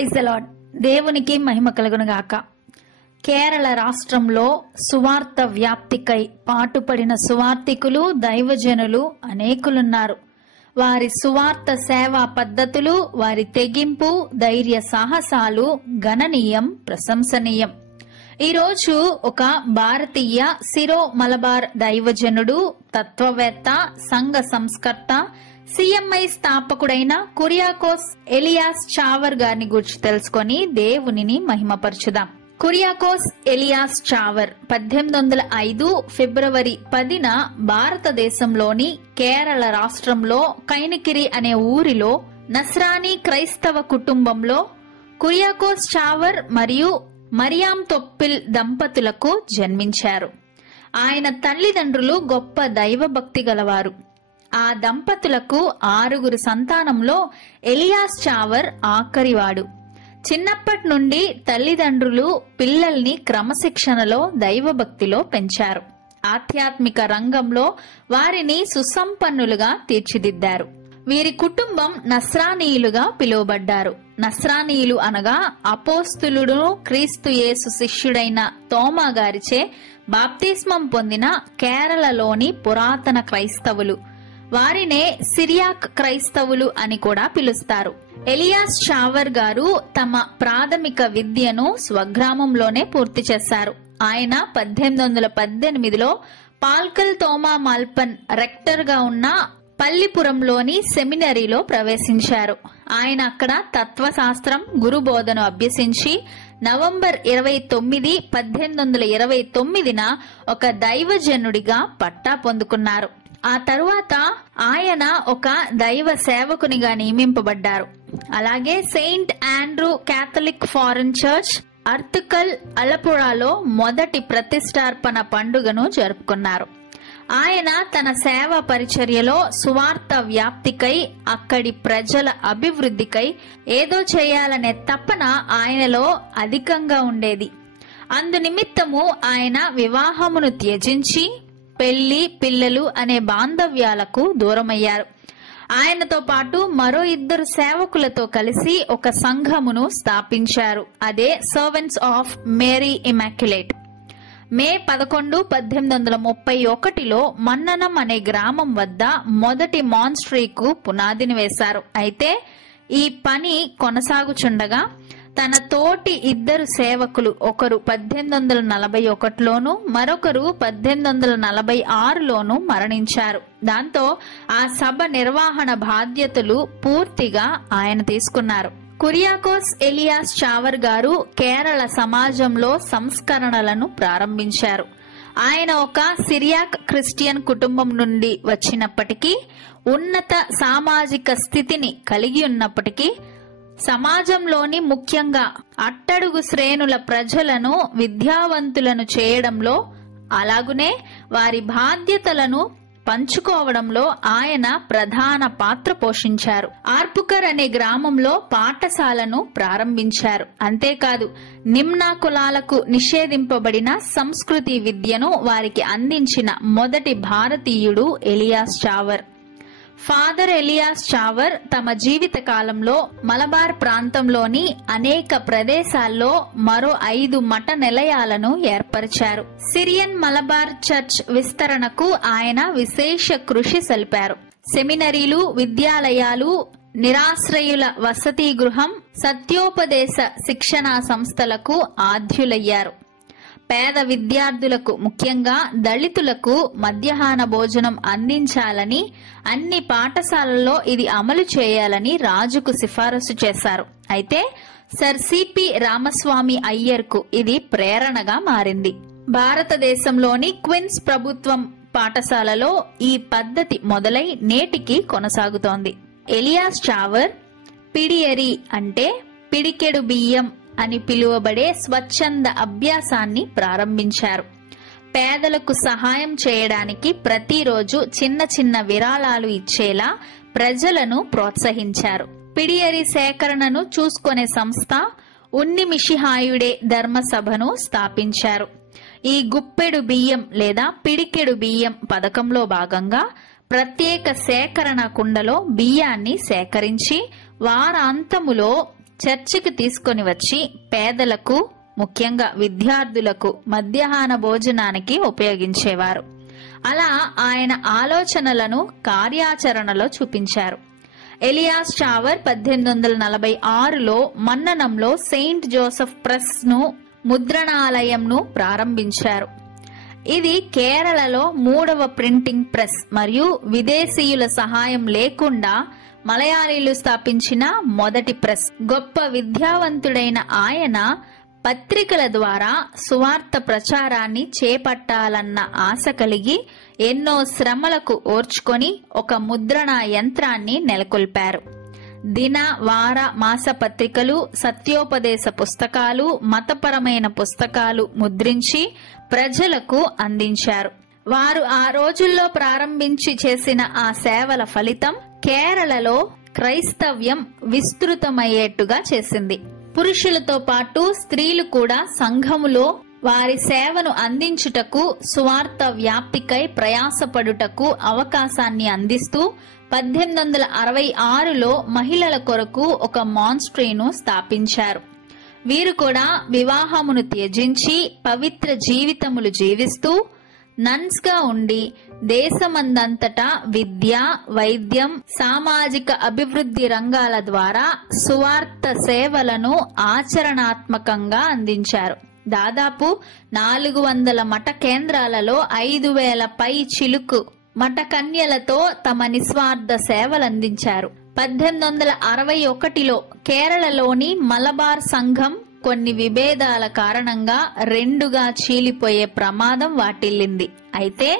Praise the lord. దేవునికి మహిమ కలుగునుగాక. కేరళ రాష్ట్రంలో సువార్త వ్యాప్తికై పాటుపడిన సువార్తికులు, దైవజనులు అనేకులున్నారు. వారి సువార్త సేవా పద్ధతులు, వారి తెగింపు, ధైర్య సాహసాలు గణనీయం, ప్రశంసనీయం. ఈరోజు ఒక భారతీయ సిరో మలబార్ దైవజనుడు, తత్వవేత్త, సంఘ సంస్కర్త, సిఎంఐ స్థాపకుడైన కురియాకోస్ ఎలియాస్ చావర్ గారిని గురించి తెలుసుకొని దేవునిని మహిమపరచుదాం. కురియాకోస్ ఎలియాస్ చావర్ 1805 ఫిబ్రవరి 10న భారతదేశంలోని కేరళ రాష్ట్రంలో కైనికిరి అనే ఊరిలో నస్రానీ క్రైస్తవ కుటుంబంలో కురియాకోస్ చావర్ మరియు మరియాం తొప్పిల్ దంపతులకు జన్మించారు. ఆయన తల్లిదండ్రులు గొప్ప దైవభక్తి గలవారు. ఆ దంపతులకు 6 సంతానంలో ఎలియాస్ చావర్ ఆఖరివాడు. చిన్నప్పటి నుండి తల్లిదండ్రులు పిల్లల్ని క్రమశిక్షణలో, దైవభక్తిలో పెంచారు. ఆధ్యాత్మిక రంగంలో వారిని సుసంపన్నులుగా తీర్చిదిద్దారు. వీరి కుటుంబం నస్రానీయులుగా పిలువబడ్డారు. నస్రానీయులు అనగా అపోస్తులుడు, క్రీస్తు యేసు శిష్యుడైన తోమా గారిచే బాప్తిస్మం పొందిన కేరళలోని పురాతన క్రైస్తవులు. వారినే సిరియాక్ క్రైస్తవులు అని కూడా పిలుస్తారు. ఎలియాస్ చావర్ గారు తమ ప్రాథమిక విద్యను స్వగ్రామంలోనే పూర్తి చేశారు. ఆయన 1818లో పాల్కల్ తోమా మాల్పన్ రెక్టర్ గా ఉన్న పల్లిపురంలోని సెమినరీలో ప్రవేశించారు. ఆయన అక్కడ తత్వశాస్త్రం, గురుబోధను అభ్యసించి నవంబర్ 29, 1829న ఒక దైవజనుడిగా పట్టా పొందుకున్నారు. ఆ తరువాత ఆయన ఒక దైవ సేవకునిగా నియమింపబడ్డారు. అలాగే Saint Andrew Catholic Forane Church Arthunkal అలపురాలో మొదటి ప్రతిష్టార్పణ పండుగను జరుపుకున్నారు. ఆయన తన సేవా పరిచర్యలో సువార్త వ్యాప్తికై, అక్కడి ప్రజల అభివృద్ధికై ఏదో చేయాలనే తపన ఆయనలో అధికంగా ఉండేది. అందునిమిత్తము ఆయన వివాహమును త్యజించి పెళ్లి, పిల్లలు అనే బాంధవ్యాలకు దూరమయ్యారు. ఆయనతో పాటు మరో 2 సేవకులతో కలిసి ఒక సంఘమును స్థాపించారు. అదే సర్వెంట్స్ ఆఫ్ మేరీ ఇమాక్యులేట్. మే 11, 1831లో మన్ననం అనే గ్రామం వద్ద మొదటి మాన్స్ట్రీకు పునాదిని వేశారు. అయితే ఈ పని కొనసాగుచుండగా తన తోటి 2 సేవకులు, ఒకరు 1841లోను, మరొకరు 1846లోను మరణించారు. దాంతో ఆ సభ నిర్వహణ బాధ్యతలు పూర్తిగా ఆయన తీసుకున్నారు. కురియాకోస్ ఎలియాస్ చావర్ గారు కేరళ సమాజంలో సంస్కరణలను ప్రారంభించారు. ఆయన ఒక సిరియాక్ క్రిస్టియన్ కుటుంబం నుండి వచ్చినప్పటికీ, ఉన్నత సామాజిక స్థితిని కలిగి ఉన్నప్పటికీ, సమాజంలోని ముఖ్యంగా అట్టడుగు శ్రేణుల ప్రజలను విద్యావంతులను చేయడంలో, అలాగునే వారి బాధ్యతలను పంచుకోవడంలో ఆయన ప్రధాన పాత్ర పోషించారు. ఆర్పుకర్ అనే గ్రామంలో పాఠశాలను ప్రారంభించారు. అంతేకాదు, నిమ్న కులాలకు నిషేధింపబడిన సంస్కృతి విద్యను వారికి అందించిన మొదటి భారతీయుడు ఎలియాస్ చావర్. ఫాదర్ ఎలియాస్ చావర్ తమ జీవిత కాలంలో మలబార్ ప్రాంతంలోని అనేక ప్రదేశాల్లో మరో 5 మఠ నిలయాలను ఏర్పరిచారు. సిరియన్ మలబార్ చర్చ్ విస్తరణకు ఆయన విశేష కృషి సల్పారు. సెమినరీలు, విద్యాలయాలు, నిరాశ్రయుల వసతి గృహం, సత్యోపదేశ శిక్షణా సంస్థలకు ఆద్యులయ్యారు. పేద విద్యార్థులకు, ముఖ్యంగా దళితులకు మధ్యాహ్న భోజనం అందించాలని, అన్ని పాఠశాలల్లో ఇది అమలు చేయాలని రాజుకు సిఫారసు చేశారు. అయితే సర్ సిపి రామస్వామి అయ్యర్కు ఇది ప్రేరణగా మారింది. భారతదేశంలోని క్వీన్స్ ప్రభుత్వం పాఠశాలలో ఈ పద్ధతి మొదలై నేటికి కొనసాగుతోంది. ఎలియాస్ చావర్ పిడియరి అంటే పిడికెడు బియ్యం అని పిలువబడే స్వచ్ఛంద అభ్యాసాన్ని ప్రారంభించారు. పేదలకు సహాయం చేయడానికి ప్రతిరోజు చిన్న చిన్న విరాళాలు ఇచ్చేలా ప్రజలను ప్రోత్సహించారు. పిడియరి సేకరణను చూసుకునే సంస్థ ఉన్నిమిషిహాయుడే ధర్మసభను స్థాపించారు. ఈ గుప్పెడు బియ్యం లేదా పిడికెడు బియ్యం పథకంలో భాగంగా ప్రత్యేక సేకరణ కుండలో బియ్యాన్ని సేకరించి వారాంతములో చర్చికి తీసుకొని వచ్చి పేదలకు, ముఖ్యంగా విద్యార్థులకు మధ్యాహ్న భోజనానికి ఉపయోగించేవారు. అలా ఆయన ఆలోచనలను కార్యాచరణలో చూపించారు. ఎలియాస్ చావర్ 1846లో మన్ననంలో సెయింట్ జోసెఫ్ ప్రెస్ ను, ముద్రణాలయంను ప్రారంభించారు. ఇది కేరళలో 3వ ప్రింటింగ్ ప్రెస్ మరియు విదేశీయుల సహాయం లేకుండా మలయాళీలు స్థాపించిన మొదటి ప్రెస్. గొప్ప విద్యావంతుడైన ఆయన పత్రికల ద్వారా సువార్త ప్రచారాన్ని చేపట్టాలన్న ఆశ కలిగి ఎన్నో శ్రమలకు ఓర్చుకొని ఒక ముద్రణ యంత్రాన్ని నెలకొల్పారు. దిన, వార, మాస పత్రికలు, సత్యోపదేశ పుస్తకాలు, మతపరమైన పుస్తకాలు ముద్రించి ప్రజలకు అందించారు. వారు ఆ రోజుల్లో ప్రారంభించి చేసిన ఆ సేవల ఫలితం కేరళలో క్రైస్తవ్యం విస్తృతమయ్యేట్టుగా చేసింది. పురుషులతో పాటు స్త్రీలు కూడా సంఘములో వారి సేవను అందించుటకు, సువార్త వ్యాప్తికై ప్రయాసపడుటకు అవకాశాన్ని అందిస్తూ 1866లో మహిళల కొరకు ఒక మాన్స్ట్రీను స్థాపించారు. వీరు కూడా వివాహమును త్యజించి పవిత్ర జీవితములు జీవిస్తూ నన్స్ గా ఉండి దేశమందంతటా విద్య, వైద్యం, సామాజిక అభివృద్ధి రంగాల ద్వారా సువార్త సేవలను ఆచరణాత్మకంగా అందించారు. దాదాపు 400 మఠ కేంద్రాలలో 5000 పై చిలుకు మఠ కన్యలతో తమ నిస్వార్థ సేవలందించారు. 1861లో కేరళలోని మలబార్ సంఘం కొన్ని విభేదాల కారణంగా 2గా చీలిపోయే ప్రమాదం వాటిల్లింది. అయితే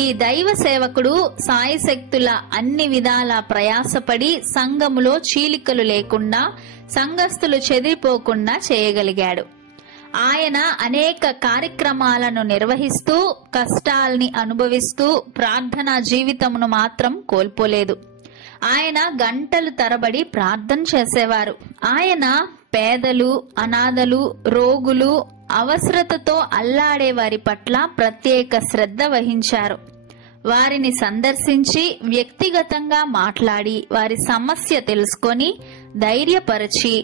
ఈ దైవ సేవకుడు సాయశక్తుల అన్ని విధాలా ప్రయాసపడి సంఘములో చీలికలు లేకుండా, సంఘస్థులు చెదిరిపోకుండా చేయగలిగాడు. ఆయన అనేక కార్యక్రమాలను నిర్వహిస్తూ కష్టాల్ని అనుభవిస్తూ ప్రార్థనా జీవితమును మాత్రం కోల్పోలేదు. ఆయన గంటలు తరబడి ప్రార్థన చేసేవారు. ఆయన పేదలు, అనాథలు, రోగులు, అవసరతతో అల్లాడే వారి పట్ల ప్రత్యేక శ్రద్ధ వహించారు. వారిని సందర్శించి వ్యక్తిగతంగా మాట్లాడి వారి సమస్య తెలుసుకొని ధైర్యపరచి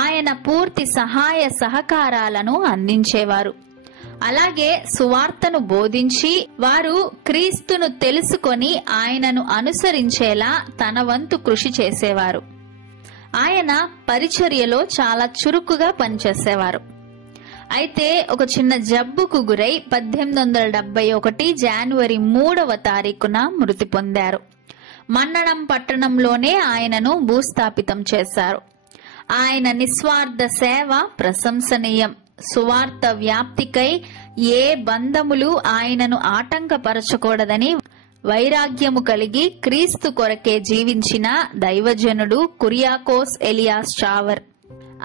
ఆయన పూర్తి సహాయ సహకారాలను అందించేవారు. అలాగే సువార్తను బోధించి వారు క్రీస్తును తెలుసుకొని ఆయనను అనుసరించేలా తన వంతు కృషి చేసేవారు. ఆయన పరిచర్యలో చాలా చురుకుగా పనిచేసేవారు. అయితే ఒక చిన్న జబ్బుకు గురై 1871 జనవరి 3వ తారీఖున మృతి పొందారు. మన్ననం పట్టణంలోనే ఆయనను భూస్థాపితం చేశారు. ఆయన నిస్వార్థ సేవ ప్రశంసనీయం. సువార్త వ్యాప్తికై ఏ బంధములు ఆయనను ఆటంకపరచకూడదని వైరాగ్యము కలిగి క్రీస్తు కొరకే జీవించిన దైవజనుడు కురియాకోస్ ఎలియాస్ చావర్.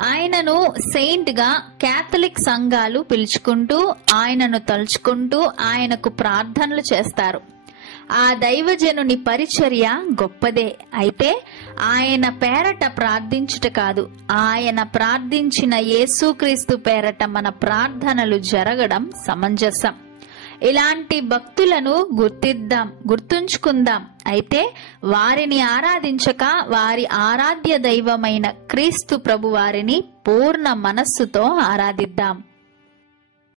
ఆయనను సెయింట్ గా కేథలిక్ సంఘాలు పిలుచుకుంటూ ఆయనను తలుచుకుంటూ ఆయనకు ప్రార్థనలు చేస్తారు. ఆ దైవజనుని పరిచర్య గొప్పదే. అయితే ఆయన పేరట ప్రార్థించుట కాదు, ఆయన ప్రార్థించిన యేసుక్రీస్తు పేరట మన ప్రార్థనలు జరగడం సమంజసం. ఇలాంటి భక్తులను గుర్తుంచుకుందాం. అయితే వారిని ఆరాధించక వారి ఆరాధ్య దైవమైన క్రీస్తు ప్రభు వారిని పూర్ణ మనస్సుతో ఆరాధిద్దాం.